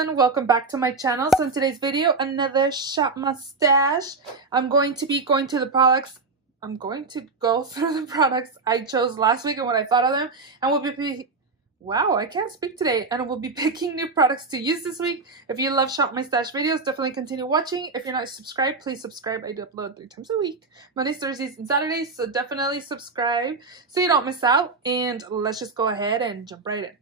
everyone, welcome back to my channel. So in today's video, another shop mustache. I'm going to be going to the products. I'm going to go through the products I chose last week and what I thought of them, and we'll be wow, I can't speak today. And we'll be picking new products to use this week. If you love Shop My Stash videos, definitely continue watching. If you're not subscribed, please subscribe. I do upload 3 times a week, Mondays, Thursdays, and Saturdays. So definitely subscribe so you don't miss out. And let's just go ahead and jump right in.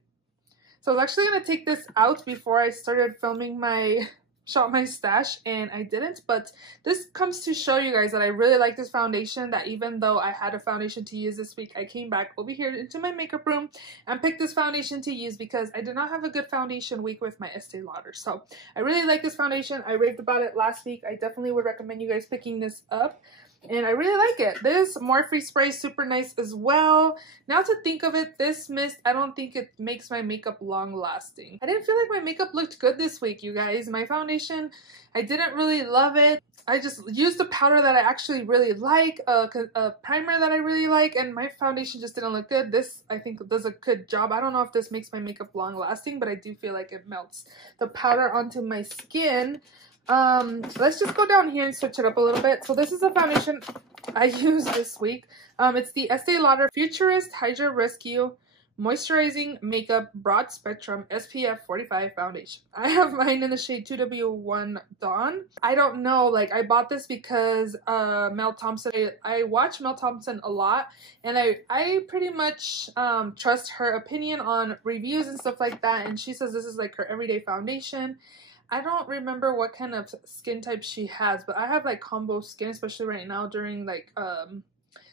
So I was actually going to take this out before I started filming my Shop My Stash, and I didn't, but this comes to show you guys that I really like this foundation, that even though I had a foundation to use this week, I came back over here into my makeup room and picked this foundation to use because I did not have a good foundation week with my Estee Lauder. So I really like this foundation. I raved about it last week. I definitely would recommend you guys picking this up. And I really like it. This Morphe spray is super nice as well. Now to think of it, this mist, I don't think it makes my makeup long lasting. I didn't feel like my makeup looked good this week, you guys. My foundation, I didn't really love it. I just used a powder that I actually really like, a primer that I really like, and my foundation just didn't look good. This, I think, does a good job. I don't know if this makes my makeup long lasting, but I do feel like it melts the powder onto my skin. Let's just go down here and switch it up a little bit. So this is a foundation I used this week. It's the Estee Lauder Futurist Hydra Rescue Moisturizing Makeup Broad Spectrum SPF 45 foundation. I have mine in the shade 2W1 Dawn. I don't know, like, I bought this because Mel Thompson, I watch Mel Thompson a lot, and I pretty much trust her opinion on reviews and stuff like that, and she says this is like her everyday foundation. I don't remember what kind of skin type she has, but I have like combo skin, especially right now during like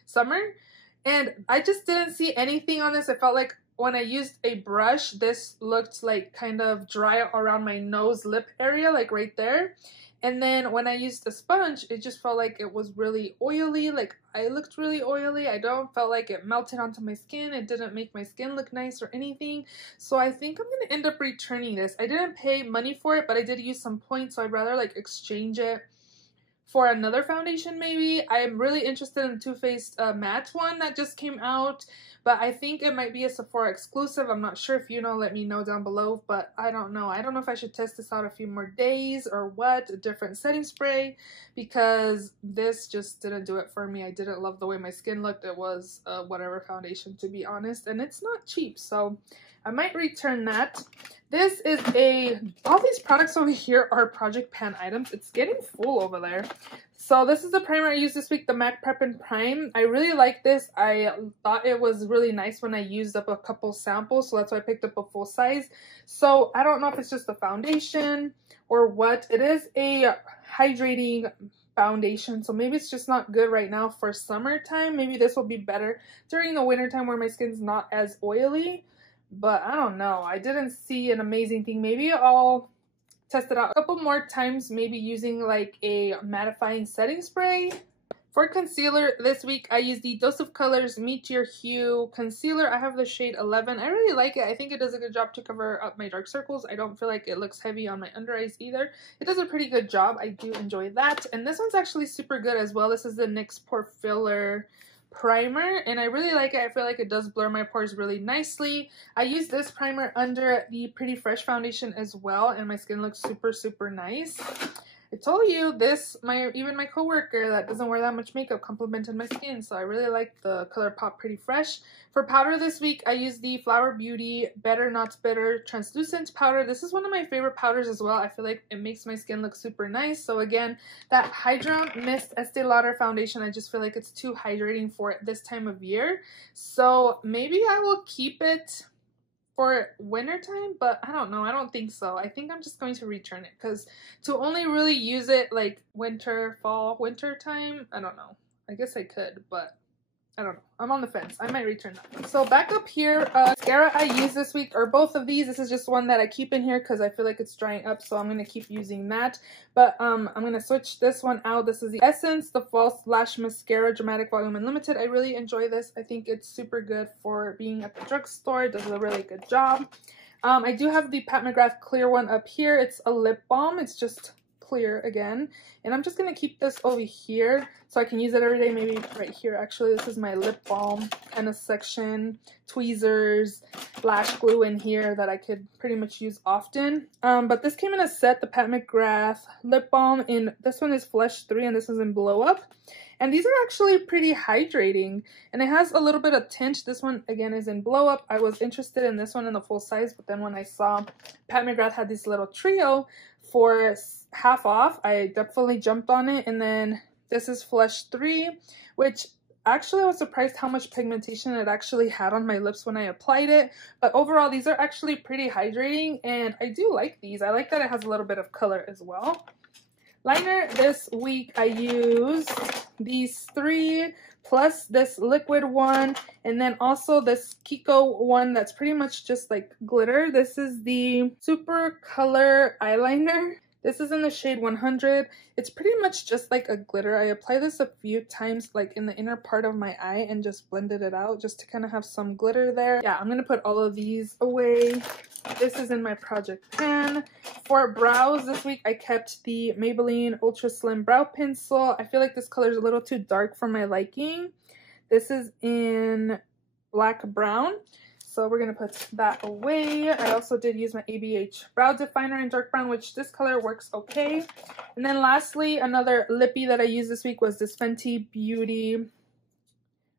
summer. And I just didn't see anything on this. I felt like when I used a brush, this looked like kind of dry around my nose lip area, like right there. And then when I used a sponge, it just felt like it was really oily. Like I looked really oily. I don't felt like it melted onto my skin. It didn't make my skin look nice or anything. So I think I'm going to end up returning this. I didn't pay money for it, but I did use some points. So I'd rather like exchange it for another foundation maybe. I'm really interested in the Too Faced matte one that just came out, but I think it might be a Sephora exclusive. I'm not sure. If you know, let me know down below, but I don't know. I don't know if I should test this out a few more days or what, a different setting spray, because this just didn't do it for me. I didn't love the way my skin looked. It was whatever foundation, to be honest, and it's not cheap, so I might return that. This is all these products over here are Project Pan items. It's getting full over there. So this is the primer I used this week, the MAC Prep and Prime. I really like this. I thought it was really nice when I used up a couple samples, so that's why I picked up a full size. So I don't know if it's just the foundation or what. It is a hydrating foundation, so maybe it's just not good right now for summertime. Maybe this will be better during the wintertime where my skin's not as oily. But I don't know. I didn't see an amazing thing. Maybe I'll test it out a couple more times, maybe using like a mattifying setting spray. For concealer this week, I used the Dose of Colors Meet Your Hue concealer. I have the shade 11. I really like it. I think it does a good job to cover up my dark circles. I don't feel like it looks heavy on my under eyes either. It does a pretty good job. I do enjoy that. And this one's actually super good as well. This is the NYX Pore Filler primer, and I really like it. I feel like it does blur my pores really nicely. I use this primer under the Pretty Fresh foundation as well, and my skin looks super nice. I told you this, even my coworker that doesn't wear that much makeup complimented my skin, so I really like the ColourPop Pretty Fresh. For powder this week, I used the Flower Beauty Better Not Bitter Translucent Powder. This is one of my favorite powders as well. I feel like it makes my skin look super nice. So again, that Hydra Mist Estee Lauder foundation, I just feel like it's too hydrating for this time of year. So maybe I will keep it for wintertime, but I don't know. I don't think so. I think I'm just going to return it, because to only really use it like winter, fall, winter time, I don't know. I guess I could, but I don't know. I'm on the fence. I might return that. So back up here, mascara I used this week, or both of these. This is just one that I keep in here because I feel like it's drying up, so I'm going to keep using that. But I'm going to switch this one out. This is the Essence, the False Lash Mascara Dramatic Volume Unlimited. I really enjoy this. I think it's super good for being at the drugstore. It does a really good job. I do have the Pat McGrath clear one up here. It's a lip balm. It's just clear again, and I'm just going to keep this over here. so I can use it every day. Maybe right here, actually, this is my lip balm kind of section, tweezers, lash glue in here that I could pretty much use often. But this came in a set, the Pat McGrath Lip Balm. In this one is Flesh 3 and this is in Blow Up. And these are actually pretty hydrating, and it has a little bit of tint. This one, again, is in Blow Up. I was interested in this one in the full size, but then when I saw Pat McGrath had this little trio for half off, I definitely jumped on it. And then this is Flesh 3, which actually I was surprised how much pigmentation it actually had on my lips when I applied it. But overall, these are actually pretty hydrating, and I do like these. I like that it has a little bit of color as well. Liner, this week I used these 3 plus this liquid one, and then also this Kiko one that's pretty much just like glitter. This is the Super Color Eyeliner. This is in the shade 100. It's pretty much just like a glitter. I applied this a few times like in the inner part of my eye and just blended it out just to kind of have some glitter there. Yeah, I'm going to put all of these away. This is in my project pan. For brows this week, I kept the Maybelline Ultra Slim Brow Pencil. I feel like this color is a little too dark for my liking. This is in Black Brown. So we're going to put that away. I also did use my ABH Brow Definer in Dark Brown, which this color works okay. And then lastly, another lippy that I used this week was this Fenty Beauty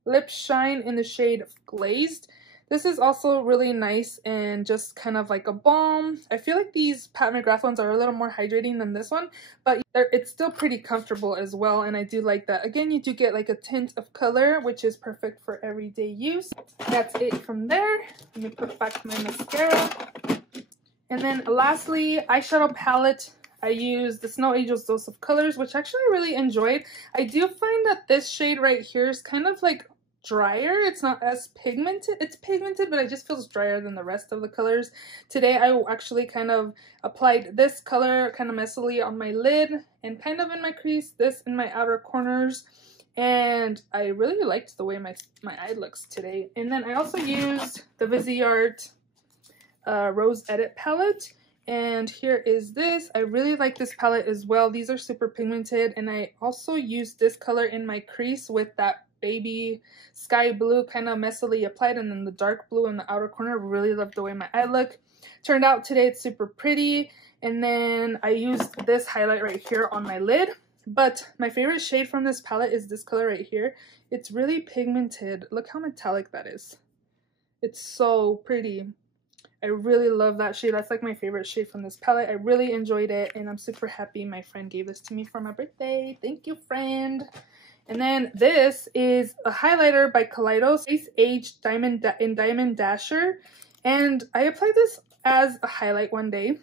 Lip Shine in the shade Glazed. This is also really nice and just kind of like a balm. I feel like these Pat McGrath ones are a little more hydrating than this one, but it's still pretty comfortable as well, and I do like that. Again, you do get like a tint of color, which is perfect for everyday use. That's it from there. Let me put back my mascara. And then lastly, eyeshadow palette. I used the Snow Angel's Dose of Colors, which actually I really enjoyed. I do find that this shade right here is kind of like drier. It's not as pigmented. It's pigmented, but it just feels drier than the rest of the colors. Today I actually kind of applied this color kind of messily on my lid and kind of in my crease, this in my outer corners, and I really liked the way my eye looks today. And then I also used the Viseart Rose Edit palette, and here is this. I really like this palette as well. These are super pigmented, and I also used this color in my crease with that baby sky blue kind of messily applied, and then the dark blue in the outer corner. Really love the way my eye look turned out today. It's super pretty. And then I used this highlight right here on my lid, but my favorite shade from this palette is this color right here. It's really pigmented. Look how metallic that is. It's so pretty. I really love that shade. That's like my favorite shade from this palette. I really enjoyed it, and I'm super happy my friend gave this to me for my birthday. Thank you, friend. And then this is a highlighter by Kaleidos, Face Age Diamond Dasher. And I applied this as a highlight one day,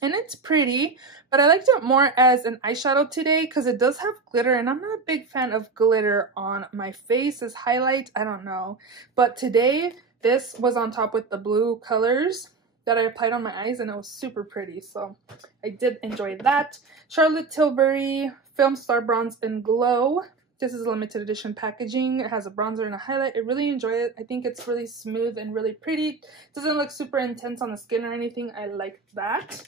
and it's pretty, but I liked it more as an eyeshadow today because it does have glitter, and I'm not a big fan of glitter on my face as highlight. I don't know. But today, this was on top with the blue colors that I applied on my eyes, and it was super pretty, so I did enjoy that. Charlotte Tilbury Film Star Bronze and Glow. This is limited edition packaging. It has a bronzer and a highlight. I really enjoy it. I think it's really smooth and really pretty. It doesn't look super intense on the skin or anything. I like that.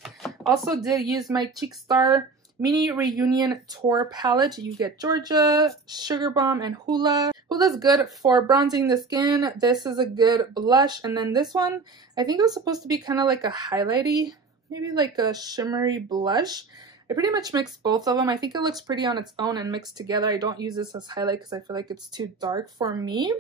Also did use my Cheek Star Mini Reunion Tour palette. You get Georgia, Sugar Bomb, and Hula. Hula's good for bronzing the skin. This is a good blush. And then this one, I think it was supposed to be kind of like a highlighty, maybe like a shimmery blush. I pretty much mixed both of them. I think it looks pretty on its own and mixed together. I don't use this as highlight because I feel like it's too dark for me.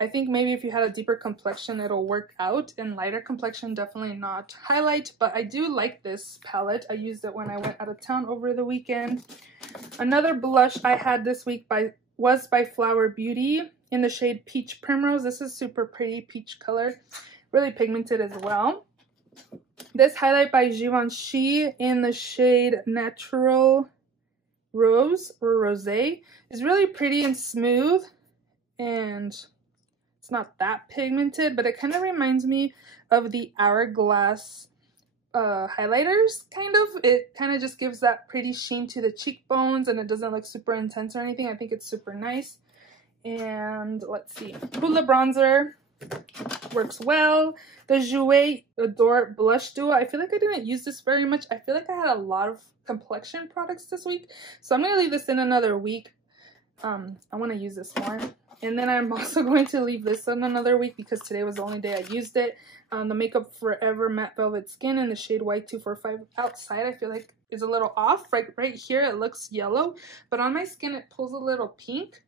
I think maybe if you had a deeper complexion, it'll work out. And lighter complexion, definitely not highlight. But I do like this palette. I used it when I went out of town over the weekend. Another blush I had this week was by Flower Beauty in the shade Peach Primrose. This is super pretty peach color. Really pigmented as well. This highlight by Givenchy in the shade Natural Rose or Rosé is really pretty and smooth, and it's not that pigmented, but it kind of reminds me of the Hourglass highlighters, kind of. It kind of just gives that pretty sheen to the cheekbones, and it doesn't look super intense or anything. I think it's super nice. And let's see, Hula bronzer works well. The Jouer Adore Blush Duo. I feel like I didn't use this very much. I feel like I had a lot of complexion products this week, so I'm gonna leave this in another week. I want to use this more. And then I'm also going to leave this on another week because today was the only day I used it. The Makeup Forever Matte Velvet Skin in the shade White 245. Outside, I feel like is a little off. Right here, it looks yellow. But on my skin, it pulls a little pink.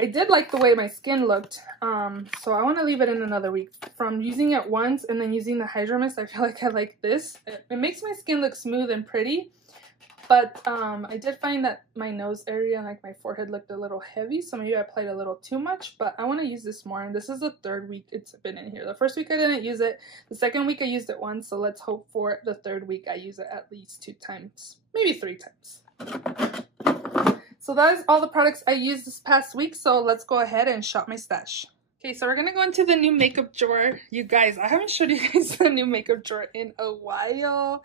I did like the way my skin looked. So I want to leave it in another week. From using it once and then using the Hydro Mist, I feel like I like this. It makes my skin look smooth and pretty. But I did find that my nose area and like my forehead looked a little heavy, so maybe I applied a little too much, but I want to use this more. And this is the third week it's been in here. The first week I didn't use it. The second week I used it once, so let's hope for the third week I use it at least 2 times, maybe 3 times. So that is all the products I used this past week, so let's go ahead and shop my stash. Okay, so we're going to go into the new makeup drawer. You guys, I haven't showed you guys the new makeup drawer in a while.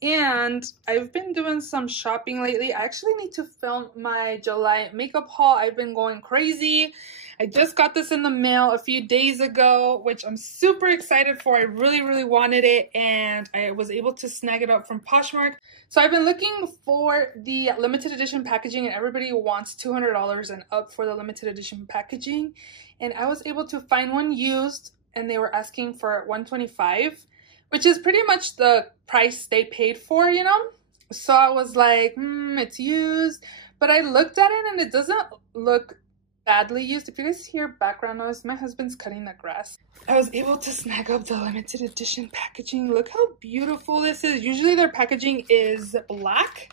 And I've been doing some shopping lately. I actually need to film my July makeup haul. I've been going crazy. I just got this in the mail a few days ago, which I'm super excited for. I really wanted it, and I was able to snag it up from Poshmark. So I've been looking for the limited edition packaging, and everybody wants $200 and up for the limited edition packaging. And I was able to find one used, and they were asking for $125. Which is pretty much the price they paid for, you know? So I was like, it's used. But I looked at it and it doesn't look badly used. If you guys hear background noise, my husband's cutting the grass. I was able to snag up the limited edition packaging. Look how beautiful this is. Usually their packaging is black.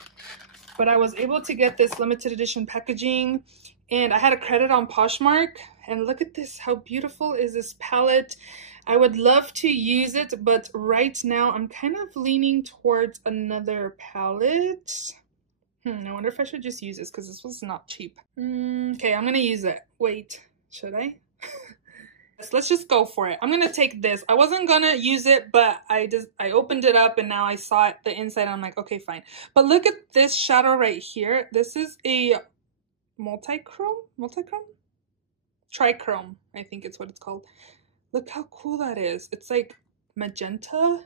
But I was able to get this limited edition packaging. And I had a credit on Poshmark. And look at this. How beautiful is this palette? I would love to use it, but right now I'm kind of leaning towards another palette. I wonder if I should just use this because this was not cheap. Okay, I'm gonna use it. Wait, should I? Let's just go for it. I'm gonna take this. I wasn't gonna use it, but I opened it up and now I saw it, the inside. And I'm like, okay, fine. But look at this shadow right here. This is a multi-chrome, trichrome, I think it's what it's called. Look how cool that is. It's like magenta,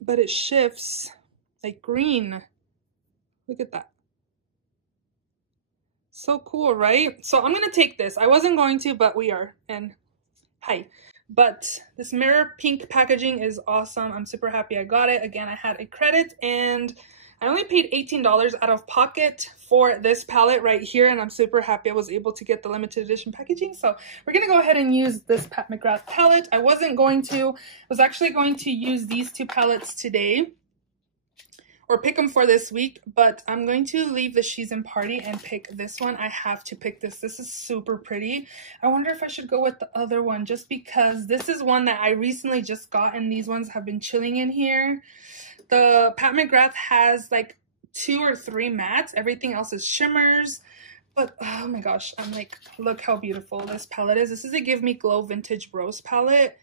but it shifts like green. Look at that. So cool, right? So I'm going to take this. I wasn't going to, but we are. And hi. But this mirror pink packaging is awesome. I'm super happy I got it. Again, I had a credit and I only paid $18 out of pocket for this palette right here, and I'm super happy I was able to get the limited edition packaging. So we're going to go ahead and use this Mcgrath palette. I was actually going to use these 2 palettes today, or pick them for this week, but I'm going to leave the She's in Party and pick this one. I have to pick this. This is super pretty. I wonder if I should go with the other one just because this is one that I recently just got, and these ones have been chilling in here. The Pat McGrath has like 2 or 3 mattes. Everything else is shimmers. But oh my gosh, I'm like, look how beautiful this palette is. This is a Give Me Glow Vintage Rose palette.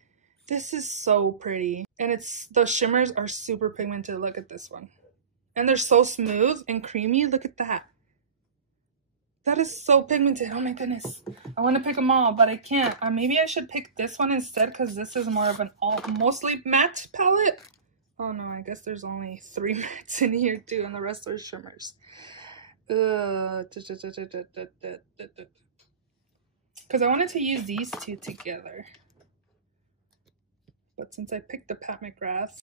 This is so pretty. And the shimmers are super pigmented. Look at this one. And they're so smooth and creamy. Look at that. That is so pigmented. Oh my goodness. I want to pick them all, but I can't. Maybe I should pick this one instead because this is more of an mostly matte palette. Oh no, I guess there's only 3 mattes in here too, and the rest are shimmers. Because I wanted to use these 2 together. But since I picked the Pat McGrath,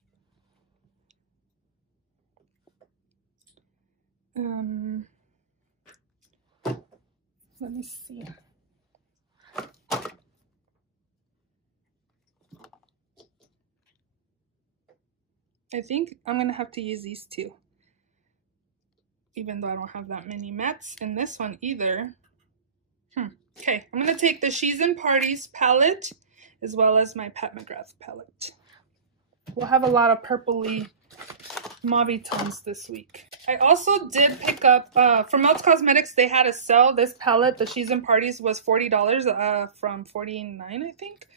let me see. I think I'm going to have to use these 2. Even though I don't have that many mattes in this one either. Okay, I'm going to take the She's in Parties palette as well as my Pat McGrath palette. We'll have a lot of purpley mauve tones this week. I also did pick up, from Melts Cosmetics, they had a sale. This palette, the She's in Parties, was $40 from $49, I think.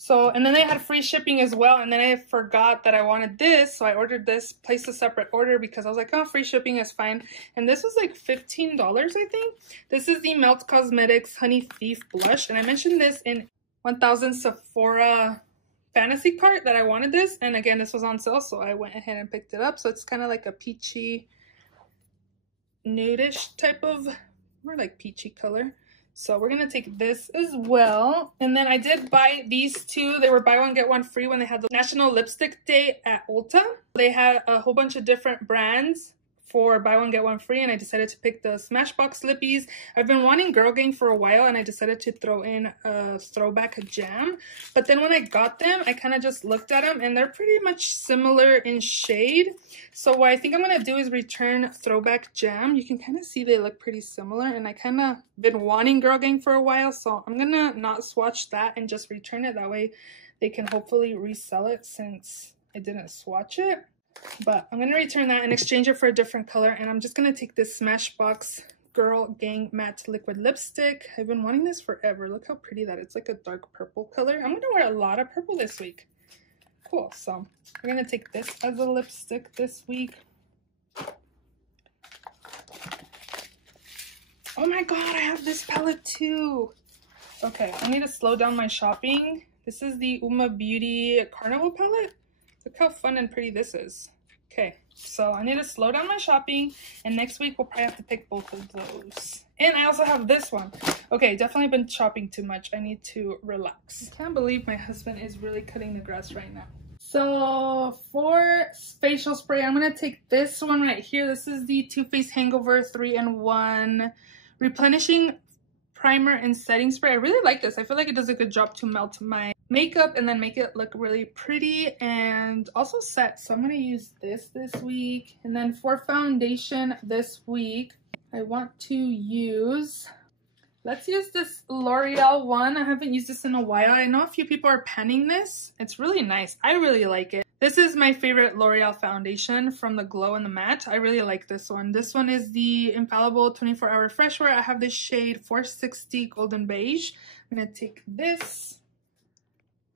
So, and then they had free shipping as well, and then I forgot that I wanted this, so I ordered this, placed a separate order because I was like, oh, free shipping is fine. And this was like $15, I think. This is the Melts Cosmetics Honey Thief Blush, and I mentioned this in 1000 Sephora fantasy cart that I wanted this, and again, this was on sale, so I went ahead and picked it up. So it's kind of like a peachy, nudish type of more like peachy color. So we're gonna take this as well. And then I did buy these two. They were buy one get one free when they had the National Lipstick Day at Ulta. They had a whole bunch of different brands for buy one get one free, and I decided to pick the Smashbox Lippies. I've been wanting Girl Gang for a while, and I decided to throw in a Throwback Jam. But then when I got them, I kind of just looked at them, and they're pretty much similar in shade. So what I think I'm gonna do is return Throwback Jam. You can kind of see they look pretty similar, and I kind of been wanting Girl Gang for a while, so I'm gonna not swatch that and just return it. That way they can hopefully resell it since I didn't swatch it. But I'm going to return that and exchange it for a different color. And I'm just going to take this Smashbox Girl Gang Matte Liquid Lipstick. I've been wanting this forever. Look how pretty that is. It's like a dark purple color. I'm going to wear a lot of purple this week. Cool. So we're going to take this as a lipstick this week. Oh my god, I have this palette too. Okay, I need to slow down my shopping. This is the Uma Beauty Carnival palette. Look how fun and pretty this is. Okay, so I need to slow down my shopping, and next week we'll probably have to pick both of those. And I also have this one. Okay, definitely been shopping too much. I need to relax. I can't believe my husband is really cutting the grass right now. So for facial spray, I'm going to take this one right here. This is the Too Faced Hangover 3-in-1 Replenishing Primer and Setting Spray. I really like this. I feel like it does a good job to melt my makeup and then make it look really pretty and also set. So I'm going to use this week. And then for foundation this week, I want to use, let's use this L'Oreal one. I haven't used this in a while. I know a few people are panning this. It's really nice. I really like it. This is my favorite L'Oreal foundation from the Glow and the Matte. I really like this one. This one is the Infallible 24-Hour Fresh Wear. I have this shade 460 Golden Beige. I'm going to take this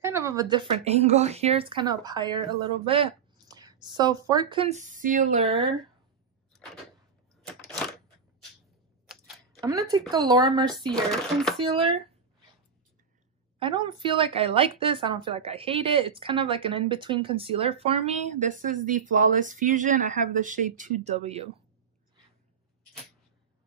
kind of a different angle here. It's kind of up higher a little bit. So for concealer, I'm going to take the Laura Mercier concealer. I don't feel like I like this. I don't feel like I hate it. It's kind of like an in-between concealer for me. This is the Flawless Fusion. I have the shade 2W.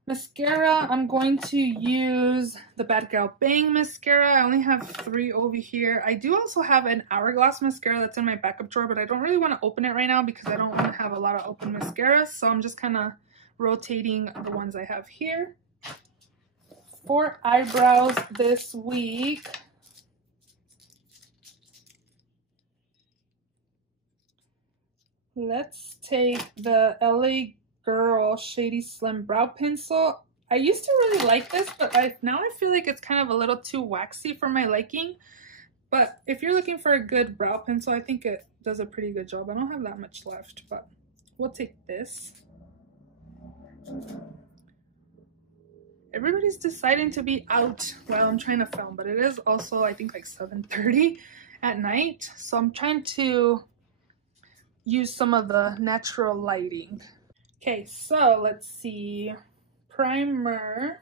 Mascara, I'm going to use the Bad Gal Bang mascara. I only have 3 over here. I do also have an Hourglass mascara that's in my backup drawer, but I don't really want to open it right now because I don't want to have a lot of open mascaras. So I'm just kind of rotating the ones I have here. For eyebrows this week, let's take the LA Girl Shady Slim Brow Pencil. I used to really like this, but now I feel like it's kind of a little too waxy for my liking. But if you're looking for a good brow pencil, I think it does a pretty good job. I don't have that much left, but we'll take this. Everybody's deciding to be out while I'm trying to film, but it is also, I think, like 7:30 at night. So I'm trying to use some of the natural lighting. Okay, so let's see. Primer.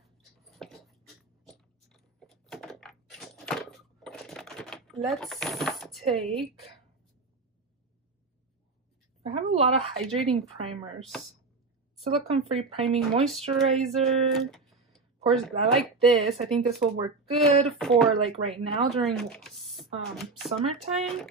Let's take, I have a lot of hydrating primers. Silicone-free priming moisturizer. Of course, I like this. I think this will work good for like right now during summertime.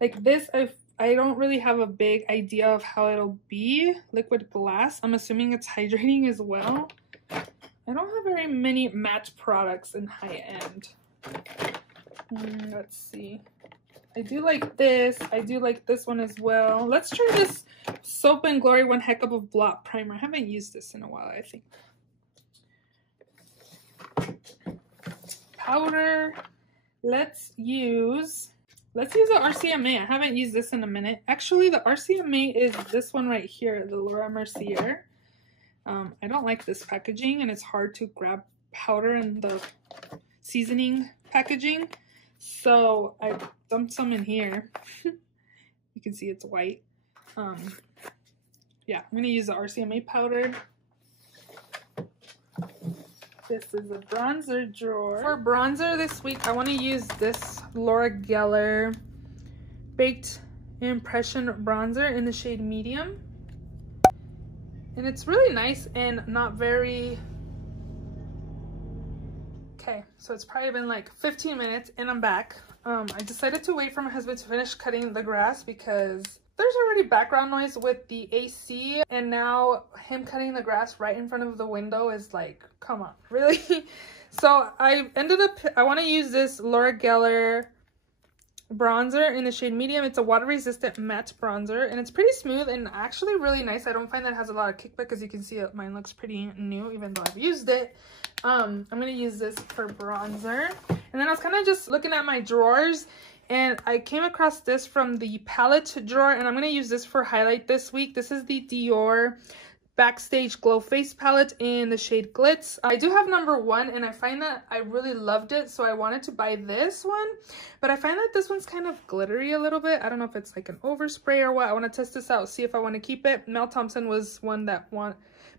Like this, I don't really have a big idea of how it'll be. Liquid glass. I'm assuming it's hydrating as well. I don't have very many matte products in high end. Let's see. I do like this. I do like this one as well. Let's try this Soap and Glory One Heck of a Blot Primer. I haven't used this in a while, I think. Powder. Let's use the RCMA. I haven't used this in a minute. Actually, the RCMA is this one right here, the Laura Mercier. I don't like this packaging, and it's hard to grab powder in the seasoning packaging. So I dumped some in here. You can see it's white. Yeah, I'm going to use the RCMA powder. This is a bronzer drawer. For bronzer this week, I want to use this Laura Geller Baked Impression Bronzer in the shade Medium. And it's really nice and not very Okay, so it's probably been like 15 minutes and I'm back. I decided to wait for my husband to finish cutting the grass because there's already background noise with the AC, and now him cutting the grass right in front of the window is like, come on, really? So I want to use this Laura Geller bronzer in the shade medium. It's a water resistant matte bronzer and it's pretty smooth and actually really nice. I don't find that it has a lot of kickback because you can see mine looks pretty new even though I've used it. I'm gonna use this for bronzer, and then I was kind of just looking at my drawers and I came across this from the palette drawer, and I'm gonna use this for highlight this week. This is the Dior Backstage Glow Face Palette in the shade Glitz. I do have number 1 and I find that I really loved it, so I wanted to buy this one, but I find that this one's kind of glittery a little bit. I don't know if it's like an overspray or what. I want to test this out, see if I want to keep it. Mel Thompson was one that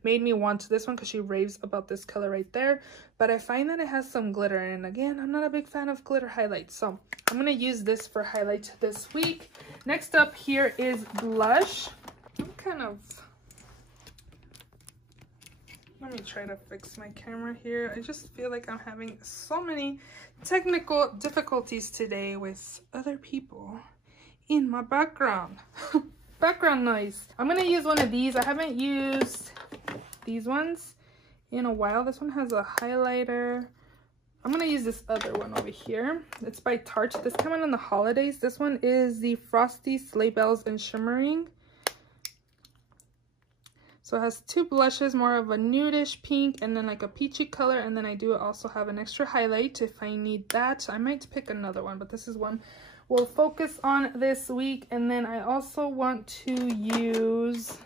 made me want this one because she raves about this color right there, but I find that it has some glitter, and again, I'm not a big fan of glitter highlights, so I'm gonna use this for highlight this week. Next up here is blush. Let me try to fix my camera here. I just feel like I'm having so many technical difficulties today with other people in my background. Background noise. I'm gonna use one of these. I haven't used these ones in a while. This one has a highlighter. I'm gonna use this other one over here. It's by Tarte. This came out in the holidays. This one is the Frosty Sleigh Bells and Shimmering. So it has 2 blushes, more of a nudish pink and then like a peachy color, and then I do also have an extra highlight if I need that. I might pick another one, but this is one we'll focus on this week. And then I also want to use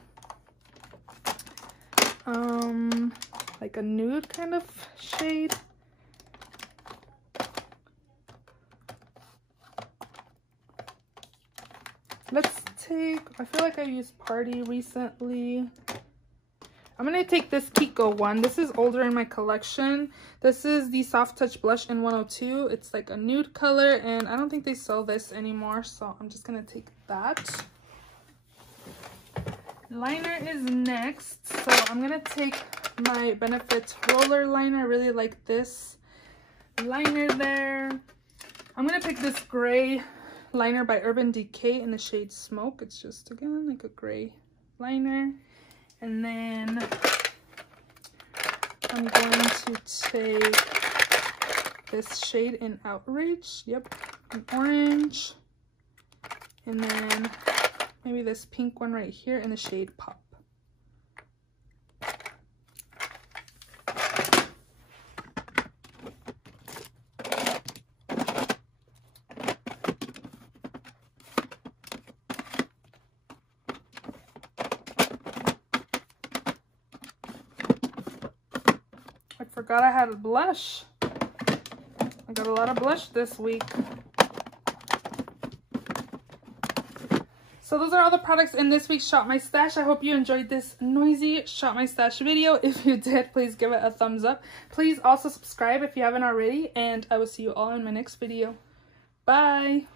like a nude kind of shade. Let's take, I feel like I used Party recently. I'm going to take this Kiko one. This is older in my collection. This is the Soft Touch Blush in 102. It's like a nude color, and I don't think they sell this anymore, so I'm just going to take that. Liner is next, so I'm going to take my Benefit roller liner. I really like this liner there. I'm going to pick this gray liner by Urban Decay in the shade Smoke. It's just, again, like a gray liner. And then I'm going to take this shade in Outrage. Yep, an orange. And then maybe this pink one right here in the shade Pop. Forgot I had a blush. I got a lot of blush this week. So those are all the products in this week's Shop My Stash. I hope you enjoyed this noisy Shop My Stash video. If you did, please give it a thumbs up. Please also subscribe if you haven't already, and I will see you all in my next video. Bye!